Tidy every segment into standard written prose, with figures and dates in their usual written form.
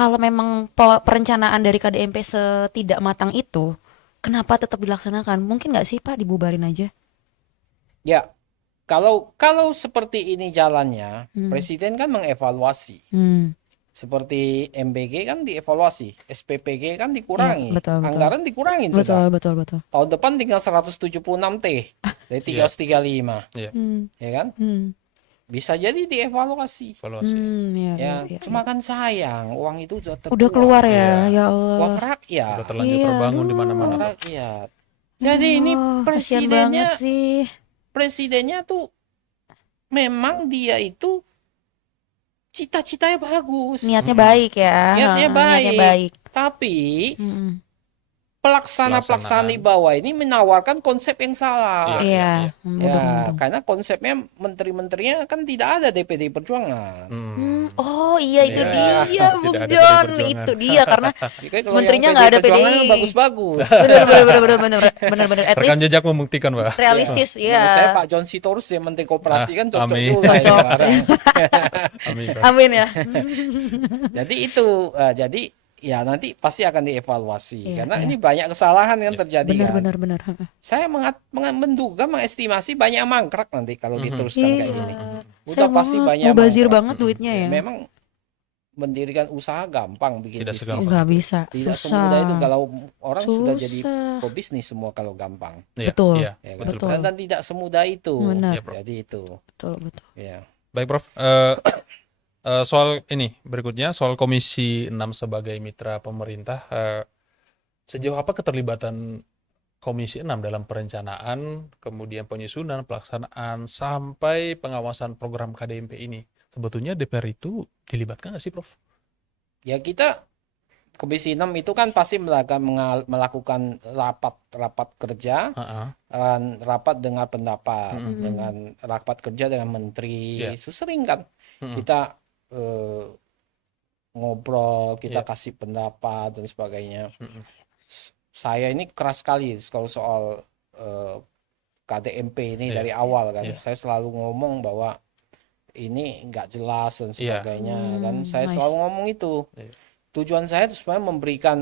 Kalau memang perencanaan dari KDMP setidak matang itu, kenapa tetap dilaksanakan? Mungkin nggak sih Pak dibubarin aja? Ya, kalau seperti ini jalannya, Hmm. Presiden kan mengevaluasi. Hmm. Seperti MBG kan dievaluasi, SPPG kan Iya, dikurangi, betul, betul. anggaran dikurangin sudah. Betul, betul, betul. Tahun depan tinggal 176 T dari Iya, 335, iya, Hmm. ya kan? Hmm. Bisa jadi dievaluasi. evaluasi. Hmm, ya, Ya, ya, ya, cuma ya. kan sayang, uang itu sudah Udah keluar terbuang. ya, Iya, ya Uang Allah. rakyat, udah terlanjur Iya, terbangun di uang mana-mana aduh. loh. rakyat. Jadi ini Aduh, kasihan banget presidennya, sih. presidennya tuh memang dia itu cita-citanya bagus, Niatnya Mm-mm. baik ya. niatnya Niatnya baik, baik. tapi Mm-mm. pelaksana-pelaksana di Pelaksanaan. bawah ini menawarkan konsep yang Iya, salah. iya, Iya, iya. mudeng, Ya, mudeng. karena konsepnya menteri-menterinya kan tidak ada DPD Perjuangan. Oh iya itu Iya, Ya, dia tidak Bung ada PDI John, Perjuangan. itu dia karena jadi kalau yang menterinya nggak PD ada Perjuangan PDI. bagus-bagus. Bener bener bener bener bener bener bener. At Rekam least jejak membuktikan, Pak. Ya, realistis, menurut saya ya. Pak John Sitorus yang Menteri Koperasi kan cocok Amin. juga ini Cocok. sekarang. Amin, Pak. Amin ya. Jadi itu, jadi ya nanti pasti akan dievaluasi Iya, karena iya. ini banyak kesalahan yang terjadi Benar kan. benar benar. Saya menduga, mengestimasi banyak yang mangkrak nanti kalau diteruskan kayak gini. Iya. Udah Saya pasti mau banyak mubazir mangkrak. banget duitnya Ya, ya. memang mendirikan usaha gampang, bikin Tidak bisnis segampang Nggak itu. bisa, tidak semudah itu. susah. Kalau orang sudah jadi Susah. pebisnis semua kalau gampang, Iya, Betul. iya, ya kan? betul, Betul. Prof. Dan tidak semudah itu. Benar. Iya, Prof. Jadi itu, Betul betul. ya. Baik, Prof. Soal ini berikutnya soal Komisi 6 sebagai mitra pemerintah, sejauh apa keterlibatan Komisi 6 dalam perencanaan, kemudian penyusunan, pelaksanaan, sampai pengawasan program KDMP ini? Sebetulnya DPR itu dilibatkan nggak sih, Prof? Ya kita Komisi 6 itu kan pasti melakukan rapat kerja, Heeh. dan rapat dengar pendapat, Mm-mm. dengan rapat kerja dengan menteri. Iya. Itu sering kan Mm-mm. kita ngobrol, kita Iya. kasih pendapat dan sebagainya. Mm-mm. Saya ini keras sekali kalau soal KDMP ini Iya. dari awal kan. Iya. Saya selalu ngomong bahwa ini nggak jelas dan Iya. sebagainya kan. Saya Nice. selalu ngomong itu. Iya. Tujuan saya itu sebenarnya memberikan,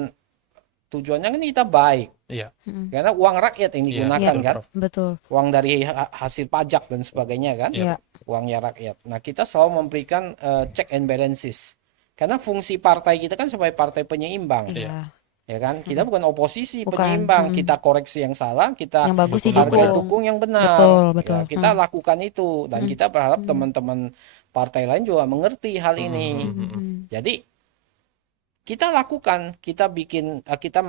tujuannya kan kita baik. Iya. Mm-mm. Karena uang rakyat yang Iya, digunakan betul, kan. Prof. Betul. Uang dari hasil pajak dan sebagainya kan. Iya. Iya. Uangnya rakyat. Nah, kita selalu memberikan check and balances. Karena fungsi partai kita kan sebagai partai penyeimbang. Iya. Ya kan? Kita bukan oposisi, Bukan. penyeimbang. Mm. Kita koreksi yang salah, kita Yang bagus Dukung hargai didukung. dukung yang benar. Betul, betul. Ya, kita lakukan itu dan kita berharap teman-teman partai lain juga mengerti hal ini. Mm. Jadi kita lakukan, kita bikin, kita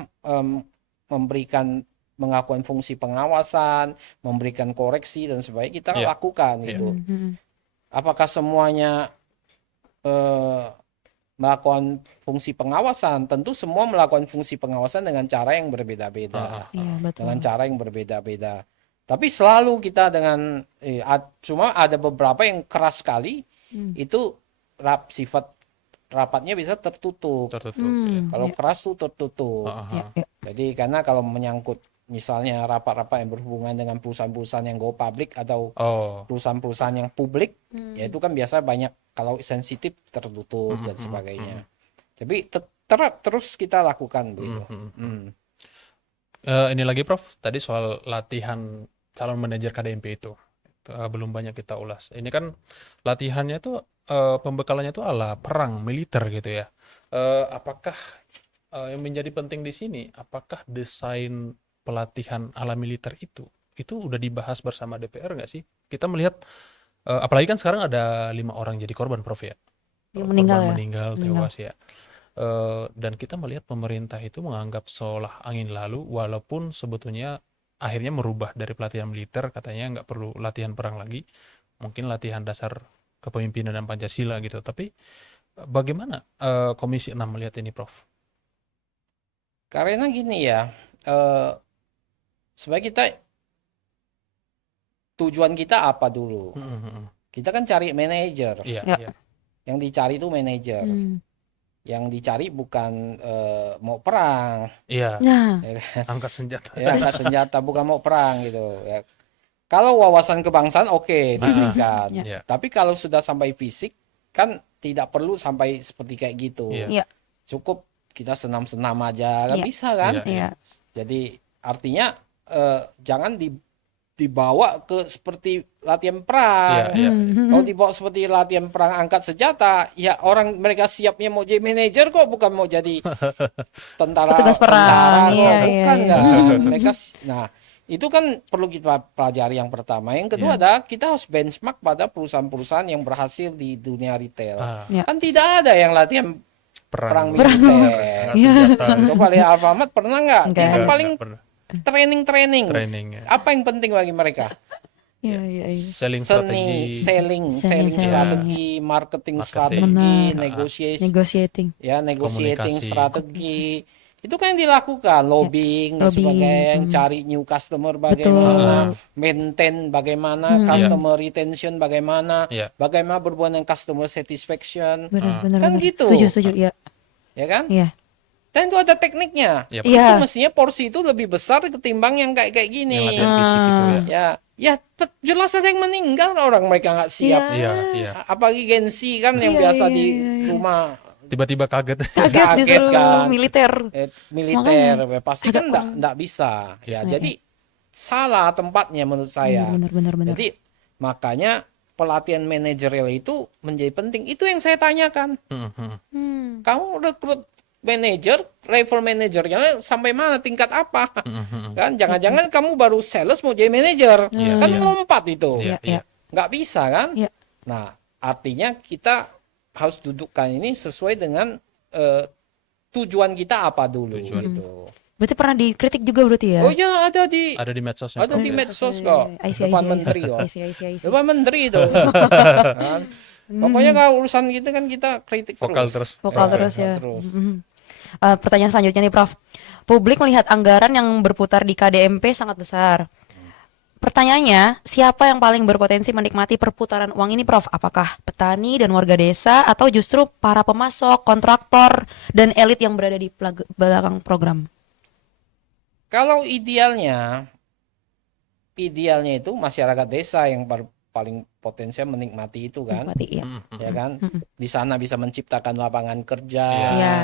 memberikan, melakukan fungsi pengawasan, memberikan koreksi dan sebagainya, kita Iya. lakukan Iya. itu. Mm. Apakah semuanya melakukan fungsi pengawasan? Tentu semua melakukan fungsi pengawasan dengan cara yang berbeda-beda. Iya, betul. Dengan cara yang berbeda-beda. Tapi selalu kita dengan, cuma ada beberapa yang keras sekali, itu sifat rapatnya bisa tertutup. Tertutup. Ya. Kalau keras tuh tertutup. Ya, ya. Jadi karena kalau menyangkut misalnya rapat-rapat yang berhubungan dengan perusahaan-perusahaan yang go public atau Oh. perusahaan-perusahaan yang publik, ya itu kan biasa banyak kalau sensitif tertutup dan sebagainya. Tapi terus kita lakukan begitu. Ini lagi, Prof. Tadi soal latihan calon manajer KDMP itu. Belum banyak kita ulas. Ini kan latihannya tuh pembekalannya tuh ala perang militer gitu ya. Apakah yang menjadi penting di sini, apakah desain pelatihan ala militer itu udah dibahas bersama DPR nggak sih? Kita melihat, apalagi kan sekarang ada 5 orang jadi korban, Prof ya. Yang meninggal Korban ya? meninggal, Meninggal. tewas ya. Dan kita melihat pemerintah itu menganggap seolah angin lalu, walaupun sebetulnya akhirnya merubah dari pelatihan militer, katanya nggak perlu latihan perang lagi, mungkin latihan dasar kepemimpinan dan Pancasila gitu. Tapi bagaimana Komisi 6 melihat ini, Prof? Karena gini ya, sebenarnya kita, tujuan kita apa dulu? Kita kan cari manajer. Iya, Ya. iya. Yang dicari itu manajer. Yang dicari bukan mau perang, Iya, Nah, ya kan? angkat senjata. Ya, angkat senjata, bukan mau perang gitu. Ya. Kalau wawasan kebangsaan oke, diberikan. Iya. Tapi kalau sudah sampai fisik, kan tidak perlu sampai seperti kayak gitu. Iya. Iya. cukup kita senam-senam aja, kan Iya. bisa kan? Iya. Iya. Jadi artinya jangan dibawa ke seperti latihan perang. Iya. Kalau dibawa seperti latihan perang angkat senjata, ya orang mereka siapnya mau jadi manajer kok, bukan mau jadi tentara. Petugas perang, kok. iya, Bukan iya, kan? Mereka, nah itu kan perlu kita pelajari yang pertama. Yang kedua Iya. adalah kita harus benchmark pada perusahaan-perusahaan yang berhasil di dunia retail. Ah, Ya. Kan tidak ada yang latihan perang perang militer. senjata. Coba lihat Alfamart pernah nggak? Dia Enggak. kan Enggak, paling enggak pernah. training. Training ya. Apa yang penting bagi mereka? Iya, iya, iya. Selling strategi. Selling Selling. strategi, marketing Marketing. strategi, Benar. negotiasi, Negotiating. ya negotiating Komunikasi. strategi. Itu kan yang dilakukan, lobbying dan Lobbying, sebagainya, cari new customer bagaimana, maintain bagaimana, customer retention bagaimana, Iya. bagaimana berhubungan dengan customer satisfaction, Benar, benar, Kan benar. gitu. Setuju, ya. ya kan? Iya. Dan itu ada tekniknya. Yap. Iya. Itu mestinya porsi itu lebih besar ketimbang yang kayak gini. Yang latihan fisik itu ya. Jelas ada yang meninggal orang mereka nggak siap. Iya. Iya. Apalagi Gensi kan yang Iya, biasa iya, di iya. rumah Tiba-tiba kaget. Kaget Kaget disuruh kan. militer. Militer, pasti agak kan nggak bisa. Ya, Iya, jadi salah tempatnya menurut saya. Benar. Jadi makanya pelatihan manajerial itu menjadi penting. Itu yang saya tanyakan. Hmm. Kamu rekrut manajer, level manajernya sampai mana, tingkat apa? Kan jangan-jangan kamu baru sales mau jadi manajer. Iya, Kan iya. lompat itu. Iya, Iya. Nggak bisa kan? Iya. Nah, artinya kita harus dudukkan ini sesuai dengan tujuan kita apa dulu gitu. Berarti pernah dikritik juga berarti ya? Oh ya, ada di Ada di medsosnya. ada di Prof. medsos kok. I see. Depan menteri kok. I see. Depan menteri itu. Kan? Pokoknya kalau urusan gitu kan kita kritik Vokal terus. terus. Vokal Ya, terus ya. terus. Pertanyaan selanjutnya nih, Prof. Publik melihat anggaran yang berputar di KDMP sangat besar. Pertanyaannya, siapa yang paling berpotensi menikmati perputaran uang ini, Prof? Apakah petani dan warga desa atau justru para pemasok, kontraktor, dan elit yang berada di belakang program? Kalau idealnya itu masyarakat desa yang paling potensial menikmati itu kan, Nikmati, ya. ya kan? Di sana bisa menciptakan lapangan kerja, Ya.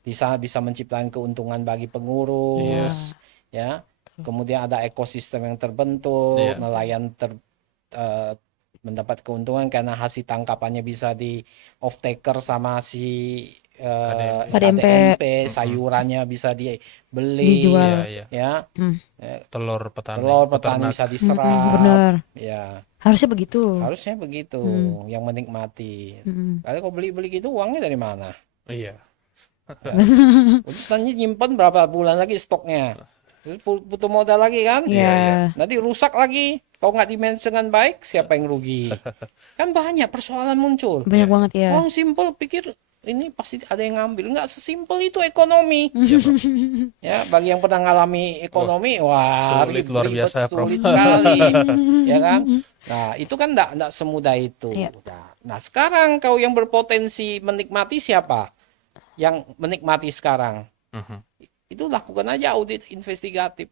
di sana bisa menciptakan keuntungan bagi pengurus, ya. Kemudian ada ekosistem yang terbentuk, Iya. nelayan mendapat keuntungan karena hasil tangkapannya bisa di off taker sama si KDMP, sayurannya bisa dibeli, Dijual. Iya. ya. Telur petani. Telur petani peternak. bisa diserap, Benar. ya. Harusnya begitu. Harusnya begitu yang menikmati. Kalau kau beli-beli gitu uangnya dari mana? Iya. Terus nanti nyimpen berapa bulan lagi stoknya? Terus butuh modal lagi kan? Iya. Nanti rusak lagi. Kalau nggak dimanage dengan baik, siapa yang rugi? Kan banyak persoalan muncul. Banyak banget ya. Orang simpel pikir ini pasti ada yang ngambil. Nggak sesimpel itu ekonomi. Iya, Prof. Ya, bagi yang pernah ngalami ekonomi, wah sulit, luar ribet, biasa, Prof. sulit sekali, ya kan? Nah, itu kan nggak semudah itu. Iya. Nah, sekarang kau yang berpotensi menikmati siapa? Yang menikmati sekarang, itu lakukan aja audit investigatif.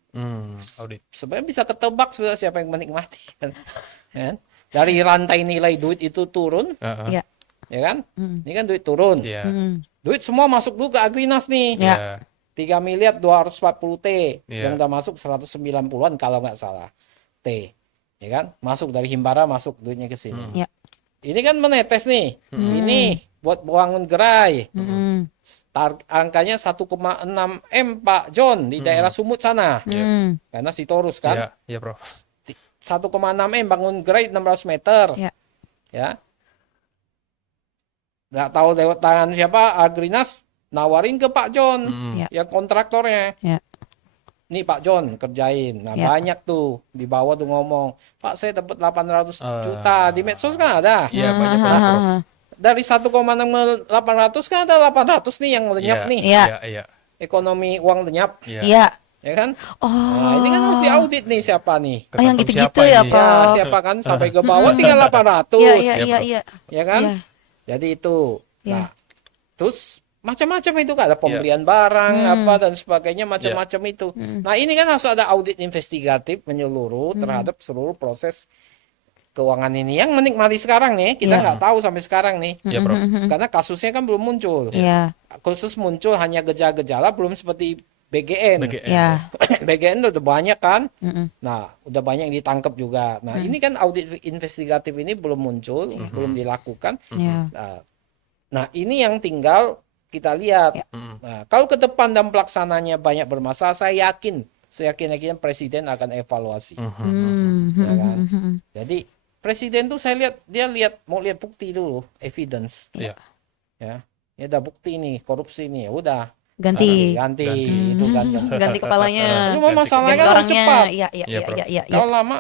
Audit. Sebenarnya bisa ketebak sudah siapa yang menikmati, kan? Kan? Dari rantai nilai duit itu turun, Heeh. Iya. ya kan? Ini kan duit turun. Iya. Duit semua masuk dulu ke Agrinas nih. Iya. 3 miliar 240 T Iya. yang udah masuk 190-an kalau nggak salah T, ya kan, masuk dari Himbara, masuk duitnya ke sini. Iya. Ini kan menetes nih, ini buat bangun gerai, angkanya 1,6 M Pak John di daerah Sumut sana, karena Sitorus kan, Iya, iya, Prof. 1,6 M bangun gerai 600 meter, Iya. ya, nggak tahu lewat tangan siapa, Agrinas nawarin ke Pak John, Iya. yang kontraktornya. Iya. Nih Pak John kerjain. Nah, Iya. banyak tuh di bawah tuh ngomong, "Pak, saya dapat 800 juta." Di medsos kan ada. Iya, banyak banget, Prof. Dari 1,6 ke 800 kan ada 800 nih yang lenyap Iya. nih. Iya. Iya. Ekonomi uang lenyap, Iya. Iya. ya kan? Oh. Nah, ini kan harus diaudit nih siapa nih. Oh, yang Tergantung gitu-gitu siapa ya, ini. Prof. Ya, siapa kan sampai ke bawah tinggal 800. Iya. Ya kan? Iya. Jadi itu. Iya. Nah, terus macam-macam itu kan ada pembelian barang apa dan sebagainya macam-macam itu. Nah, ini kan harus ada audit investigatif menyeluruh terhadap seluruh proses keuangan ini yang menikmati sekarang nih, kita Iya. nggak tahu sampai sekarang nih. Ya, Prof. Karena kasusnya kan belum muncul. Iya. Khusus muncul hanya gejala-gejala, belum seperti BGN. BGN. Ya. BGN udah banyak kan. Mm-mm. Nah, udah banyak yang ditangkap juga. Nah, ini kan audit investigatif ini belum muncul, belum dilakukan. Ya. Nah, ini yang tinggal kita lihat. Ya. Nah, kalau ke depan dan pelaksananya banyak bermasalah, saya yakin presiden akan evaluasi. Ya kan? Jadi presiden tuh saya lihat dia mau lihat bukti dulu, evidence. Iya. Ya, ya ada bukti nih, korupsi nih, ya udah Ganti. ganti itu kan. Ganti kepalanya. Cuma masalahnya Ganti kan harus orangnya. cepat. Iya, iya, Iya, iya, Prof. iya, iya. Kalau lama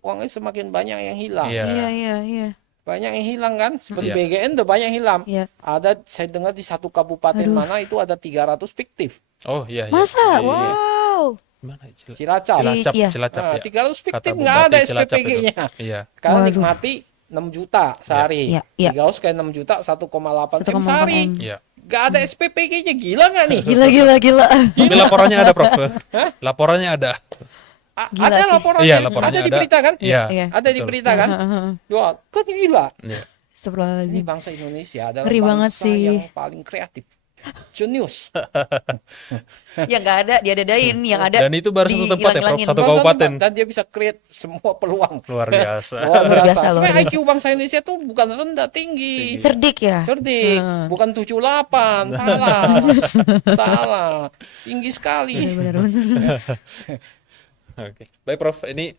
uangnya semakin banyak yang hilang. Iya. Iya, iya, iya. Banyak yang hilang kan? Seperti Iya. BGN udah banyak hilang. Iya. Ada saya dengar di satu kabupaten Aduh. mana itu ada 300 fiktif. Oh, iya, iya. Masa? Iya. Wow. Mana ya? Cilacap. Cilacap, Iya. Cilacap Nah, ya. 300 fiktif Kata nggak Bupati ada Cilacap itu. SPPG-nya. Iya. Karena Waduh. nikmati 6 juta sehari. Iya, iya. 300 kayak 6 juta 1,8 M 1,8 sehari. M. Iya. Nggak ada SPPG-nya, gila nggak nih? Gila, gila, gila. Tapi laporannya ada, Prof. Laporannya ada. Gila Ada sih. laporannya, Iya, laporannya ada di ada. berita kan? Iya. Iya. Ada di Betul. berita kan? Wah, kan gila. Iya. Ini Astagfirullahaladzim. bangsa Indonesia adalah Ngeri banget bangsa sih. yang paling kreatif. Jenius. Yang nggak ada diadadain, yang ada Dan itu baru satu tempat ya, Prof. dihilang-hilangin. Satu kabupaten. Dan dia bisa create semua peluang. Luar biasa. Luar Luar biasa, biasa. luar Sebenarnya biasa. IQ bangsa Indonesia tuh bukan rendah, tinggi. Cerdik ya. Cerdik, bukan 78. Salah. Salah. Tinggi sekali. Benar-benar. Oke. Baik, Prof. Ini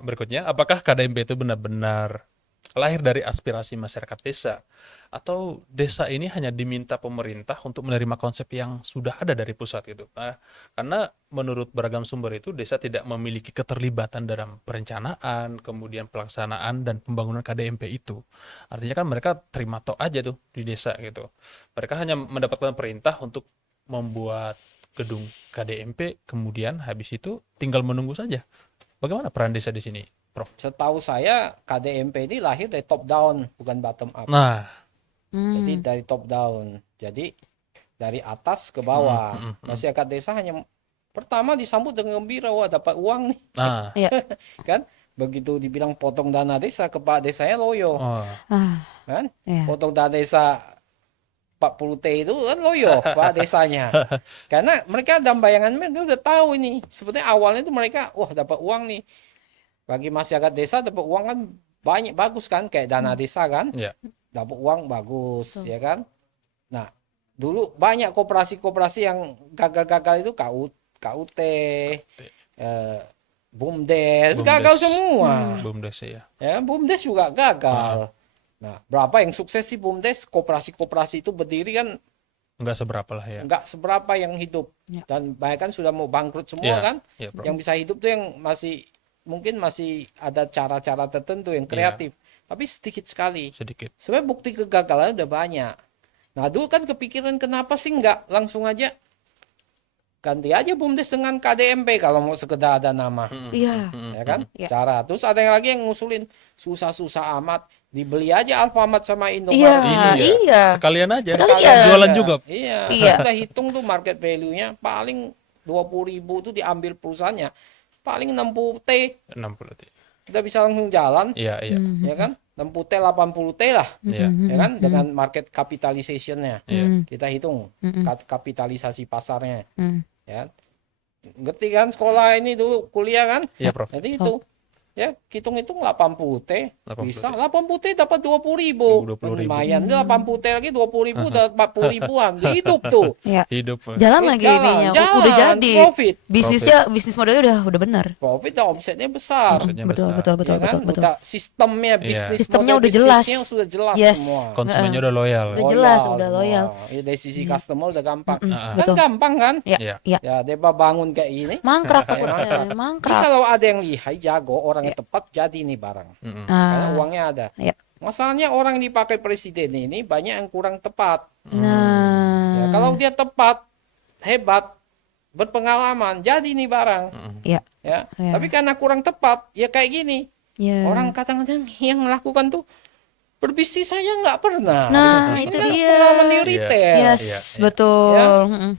berikutnya, apakah KDMP itu benar-benar lahir dari aspirasi masyarakat desa? Atau desa ini hanya diminta pemerintah untuk menerima konsep yang sudah ada dari pusat gitu? Nah, karena menurut beragam sumber itu, desa tidak memiliki keterlibatan dalam perencanaan, kemudian pelaksanaan, dan pembangunan KDMP itu. Artinya kan mereka terima tok aja tuh di desa gitu. Mereka hanya mendapatkan perintah untuk membuat gedung KDMP, kemudian habis itu tinggal menunggu saja. Bagaimana peran desa di sini, Prof? Setahu saya KDMP ini lahir dari top down, bukan bottom up. Nah, Jadi dari top down. Jadi dari atas ke bawah. Masyarakat desa hanya pertama disambut dengan gembira, wah dapat uang nih. nah, Iya. Kan? Begitu dibilang potong dana desa, kepala desanya loyo. oh, Ah, Kan? iya. Potong dana desa 40T itu kan loyo pak desanya. Karena mereka dalam bayangan mereka udah tahu ini. Sebetulnya awalnya itu mereka wah dapat uang nih. Bagi masyarakat desa dapat uang kan banyak, bagus kan, kayak dana desa kan. ya, Dapat uang bagus, ya kan. Nah, dulu banyak koperasi-koperasi yang gagal-gagal itu KUT, BUMDes, gagal BUMDes. semua. BUMDes ya. Ya, BUMDes juga gagal. Nah, berapa yang sukses sih BUMDes? Koperasi-koperasi itu berdiri kan Enggak seberapa lah ya. nggak seberapa yang hidup. Ya. Dan banyak kan sudah mau bangkrut semua Iya, kan. iya, Bro. Yang bisa hidup tuh yang mungkin masih ada cara-cara tertentu yang kreatif. Tapi sedikit sekali. Sedikit. Sebenarnya bukti kegagalannya udah banyak. Nah, dulu kan kepikiran kenapa sih nggak langsung aja ganti aja BUMDes dengan KDMP kalau mau sekedar ada nama. Iya. Ya kan? Iya. Cara. Terus ada yang lagi yang ngusulin susah-susah amat, dibeli aja Alfamart sama Iya, Indomaret. iya. Sekalian aja. Sekalian. Jualan juga. Iya. Iya. Kita hitung tuh market value-nya paling 20.000 tuh diambil perusahaannya. Paling 60T 60 T. udah bisa langsung jalan, Iya, iya. ya kan? 60T 80T lah. Iya. Ya kan, dengan market capitalization-nya. Iya. Kita hitung kapitalisasi pasarnya, Hmm. ya. Ngerti kan sekolah ini dulu kuliah kan? Iya, Prof. Jadi itu ya hitung-hitung 80T 80T. bisa 80T dapat 20.000. 20.000. Lumayan. 80T lagi 20.000 udah 40 ribuan. Hidup tuh. Iya. Hidup. Jalan lagi ininya. Udah jadi. Profit. Bisnis modelnya udah benar. Profit dan omsetnya besar. Omsetnya Betul, besar. betul, betul, Ya kan? betul, betul. Udah sistemnya Iya. bisnis Sistemnya model udah jelas. bisnisnya sudah jelas Yes. semua. Konsumennya udah loyal. Udah jelas, udah loyal. Ya, dari sisi customer udah gampang. Kan Betul. gampang kan? Iya, Iya. iya. Ya, dia bangun kayak gini. Mangkrak takutnya, Jadi mangkrak. kalau ada yang lihai, jago, orangnya tepat, jadi nih barang. Karena Ah, uangnya ada. iya. Masalahnya orang yang dipakai presiden ini banyak yang kurang tepat. Ya, Nah, kalau dia tepat, hebat, berpengalaman, jadi nih barang. iya. Ya. Iya. Tapi karena kurang tepat, ya kayak gini. Iya. Orang kadang-kadang yang melakukan tuh berbisnis saja nggak pernah. Nah, Ini itu kan dia. pengalaman di Iya. retail. Yes, Iya, iya. betul. Ya. Mm-mm.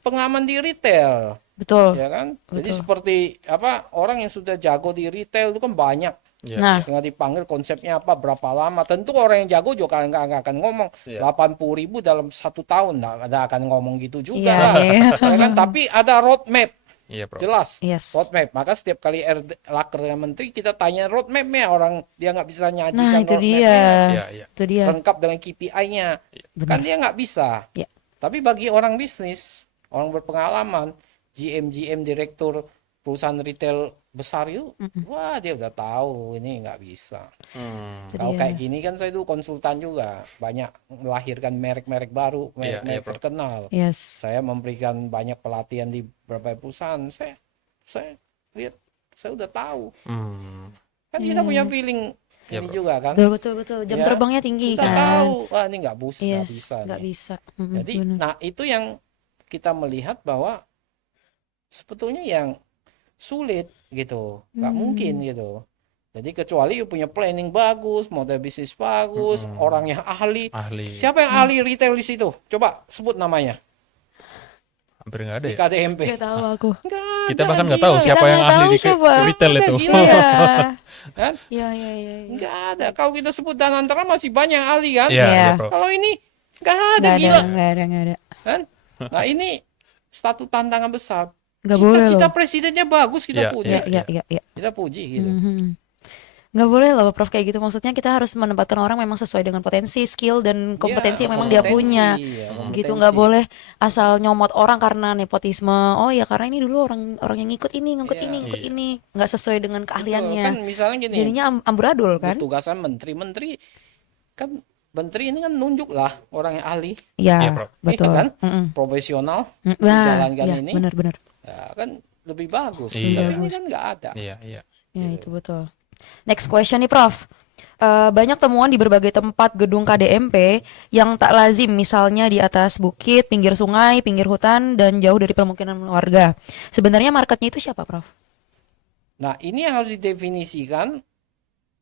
Pengalaman di retail. Betul. Ya kan? Jadi Betul. seperti apa orang yang sudah jago di retail itu kan banyak. Iya, Nah, iya. Tinggal dipanggil konsepnya apa, berapa lama. Tentu orang yang jago juga nggak akan ngomong Iya. 80.000 dalam 1 tahun. Nggak akan ngomong gitu juga iya, lah. iya. Ya kan? Tapi ada roadmap. Iya, Prof. Jelas. Yes. Roadmap. Maka setiap kali raker dengan menteri kita tanya roadmapnya. Orang dia nggak bisa Nah, nyajikan itu dia. roadmapnya. Iya, iya. Itu dia. Lengkap dengan KPI-nya. Kan Benar. dia nggak bisa. Ya. Tapi bagi orang bisnis, orang berpengalaman, GM, direktur perusahaan retail besar itu, wah dia udah tahu ini nggak bisa. Hmm. Itu Kalau dia. kayak gini kan saya itu konsultan juga, banyak melahirkan merek-merek baru, Iya, merek-merek Prof. terkenal. Yes. Saya memberikan banyak pelatihan di beberapa perusahaan. Saya lihat, saya udah tahu. Hmm. Kan kita punya feeling Iya, ini Bro. juga kan. Betul, betul, betul. Jam Ya, terbangnya tinggi Kita kan. tahu, wah ini nggak Yes, bisa nggak nih. bisa. Jadi, Benar. nah itu yang kita melihat bahwa sebetulnya yang sulit gitu, nggak mungkin gitu. Jadi kecuali you punya planning bagus, model bisnis bagus, orang yang ahli. Ahli. Siapa yang ahli retail di situ? Coba sebut namanya Hampir nggak ada di ya. KDMP. Nggak tahu aku. Nggak Kita ada, bahkan nggak gila. tahu siapa Kita yang nggak ahli tahu di siapa. retail itu. Gila. Iya. Kan? Iya, iya, iya. Iya. Nggak ada. Kalau kita sebut Danantara masih banyak yang ahli kan? Iya, Iya. iya, Prof. Kalau ini nggak ada, Nggak ada, gila. nggak ada. Kan? Nah ini satu tantangan besar. Nggak boleh Cita-cita loh. presidennya bagus, kita Iya, puji. Iya, iya, iya, iya. Kita puji gitu. Mhm. Nggak boleh loh Prof kayak gitu. Maksudnya kita harus menempatkan orang memang sesuai dengan potensi, skill, dan kompetensi Iya, yang memang dia kompetensi, punya. iya, Gitu, kompetensi. nggak boleh asal nyomot orang karena nepotisme. Oh ya karena ini dulu orang yang ngikut ini, ngikut Iya. ini, ngikut Iya. ini. Nggak sesuai dengan Betul, keahliannya. kan misalnya gini, Jadinya amburadul kan? tugasan menteri kan menteri ini kan nunjuk lah orang yang ahli, Iya, Iya, Prof. betul. Iya kan? Mm-mm. profesional, Nah, menjalankan iya, ini. benar-benar. ya kan lebih bagus. Iya. Tapi ini kan nggak ada. Iya, iya. Ya, itu betul. Next question nih, Prof. Banyak temuan di berbagai tempat gedung KDMP yang tak lazim, misalnya di atas bukit, pinggir sungai, pinggir hutan, dan jauh dari permukiman warga. Sebenarnya marketnya itu siapa, Prof? Nah ini yang harus didefinisikan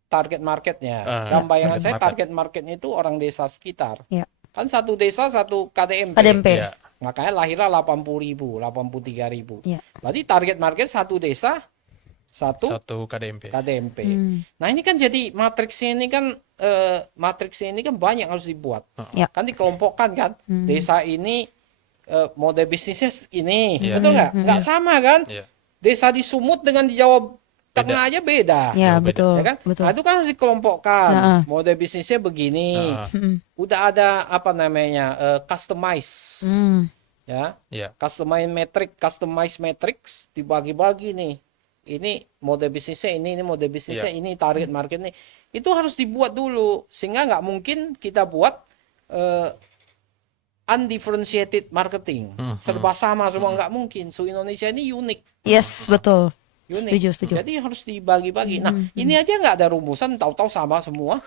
target marketnya. Ah, Dan bayangan target saya market. target marketnya itu orang desa sekitar. Iya. Kan satu desa satu KDMP. KDMP. Iya. Makanya lahirlah 80.000, 83.000. Iya. Berarti target market satu desa satu Satu KDMP. KDMP. Hmm. Nah ini kan jadi matriksnya ini kan banyak harus dibuat. Ya. Kan dikelompokkan kan. Desa ini model bisnisnya ini, Iya. betul nggak? Nggak sama kan? Iya. Desa di Sumut dengan di Jawa Tengah aja beda. Ya, Jauh beda. betul. Ya kan? Betul. Nah, itu kan harus dikelompokkan. Nah. Model bisnisnya begini. Ah, Mm-mm. Udah ada apa namanya? Customize. Hmm. Ya. Iya. Customize matrix dibagi-bagi nih. Ini model bisnisnya ini model bisnisnya Iya. ini, target market ini. Itu harus dibuat dulu sehingga nggak mungkin kita buat undifferentiated marketing. Serba sama semua nggak mungkin. So Indonesia ini unik. Yes, betul. Unik. Setuju. Jadi harus dibagi-bagi. Nah, ini aja nggak ada rumusan, tahu-tahu sama semua.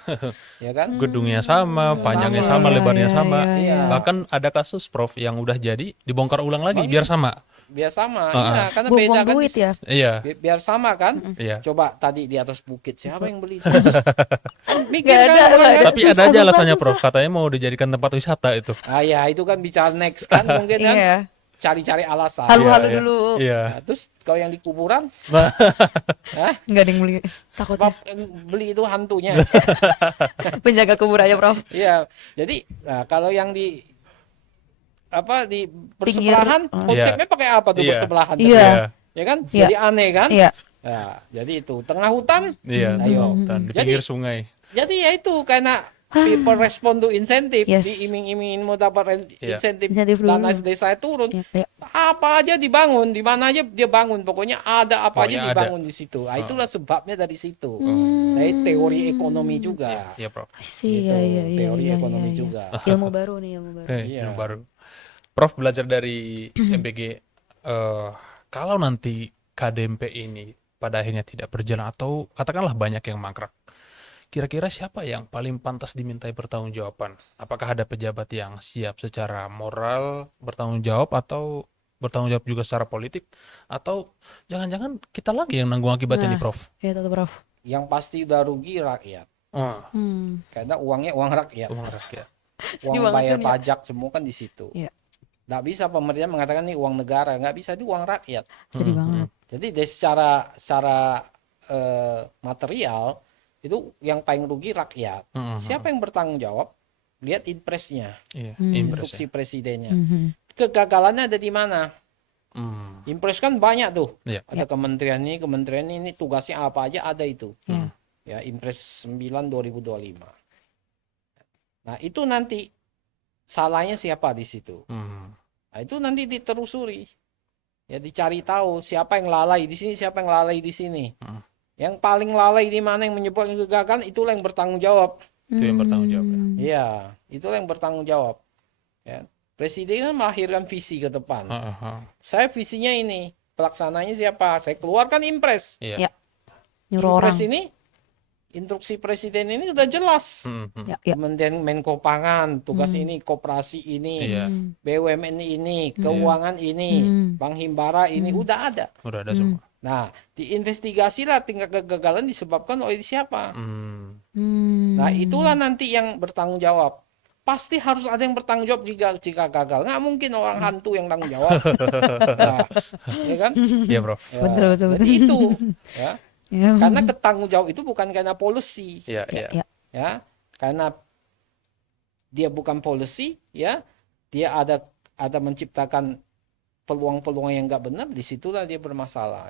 Ya kan? Gedungnya sama, panjangnya Sama. sama, lebarnya sama. iya. Bahkan ada kasus, Prof, yang udah jadi dibongkar ulang lagi biar sama. Biar sama. Ah, Iya, karena Buang-buang beda kan. duit ya. Iya. Biar sama kan. Iya. Coba tadi di atas bukit siapa yang beli? Mikir Nggak kan ada, orang nggak kan? Tapi ada aja alasannya, Prof. Katanya mau dijadikan tempat wisata itu. Ah ya, itu kan bicara next kan mungkin kan. Iya. Cari-cari alasan. Halu-halu Iya, dulu. Iya. Nah, terus kalau yang di kuburan, Nggak ada yang beli. Takutnya. yang beli itu hantunya. Penjaga kubur aja, Prof. Iya. Jadi, nah, kalau yang di bersebelahan, Pinggir. konsepnya pakai apa tuh Iya. bersebelahan? Iya. Ya kan? Iya. Jadi aneh kan? Iya. Nah, jadi itu tengah hutan. Iya, Ayo. dan di Jadi- pinggir sungai. Jadi ya itu karena people respond to insentif, Yes. diiming-imingin mau dapat Iya. insentif Insentif dana dulu. desa turun. Iya, iya. Apa aja dibangun, di mana aja dia bangun, pokoknya ada apa aja Pokoknya dibangun di situ. Nah, itulah sebabnya dari situ. Hmm. Dari teori ekonomi juga. Iya, Prof. I see, Gitu, iya, teori iya, ekonomi iya. juga. Ilmu baru nih, ilmu baru. Iya. Yang baru. Prof belajar dari MBG, kalau nanti KDMP ini pada akhirnya tidak berjalan atau katakanlah banyak yang mangkrak, kira-kira siapa yang paling pantas dimintai pertanggungjawaban? Apakah ada pejabat yang siap secara moral bertanggung jawab atau bertanggung jawab juga secara politik? Atau jangan-jangan kita lagi yang nanggung akibatnya Nah. nih, Prof? Iya, tuh, Prof. Yang pasti udah rugi rakyat. Ah, Karena uangnya uang rakyat. uang rakyat. Uang banget bayar kan ya. pajak semua kan di situ. Iya. Nggak bisa pemerintah mengatakan ini uang negara, nggak bisa, itu uang rakyat. Sedih banget. Jadi dari secara material itu yang paling rugi rakyat. Mm, Siapa yang bertanggung jawab? Lihat impresnya, Iya, Hmm. impres instruksi ya. presidennya. Mhm. Kegagalannya ada di mana? Hmm. Impres kan banyak tuh. Iya. Ada kementerian ini tugasnya apa aja ada itu. Ya. Ya, Impres 9 2025. Nah, itu nanti salahnya siapa di situ? Hmm. Nah, itu nanti ditelusuri. Ya, dicari tahu siapa yang lalai di sini, siapa yang lalai di sini. Hmm. Yang paling lalai di mana yang menyebabkan kegagalan, itulah yang bertanggung jawab. Itu yang bertanggung jawab ya. Iya, itulah yang bertanggung jawab. Ya. Presiden kan melahirkan visi ke depan. Saya visinya ini, pelaksananya siapa? Saya keluarkan impres. Iya. Ya. Nyuruh orang. Impres ini, instruksi presiden ini udah jelas. Hmm, hmm. Ya, ya. Kemudian Menko Pangan, tugas ini, koperasi ini, Iya. Hmm. BUMN ini, keuangan ini, Bank Himbara ini, udah ada. Udah ada semua. Nah, diinvestigasilah tingkat kegagalan disebabkan oleh siapa. Hmm. Hmm. Nah, itulah nanti yang bertanggung jawab. Pasti harus ada yang bertanggung jawab jika gagal. Nggak mungkin orang hantu yang tanggung jawab. Nah, ya kan? Iya, Prof. Ya, Betul, betul, jadi betul. itu, ya. Ya. Karena ketanggung jawab itu bukan karena policy, Iya, iya. Ya. ya. Karena dia bukan policy, ya. Dia ada menciptakan peluang-peluang yang nggak benar, disitulah dia bermasalah.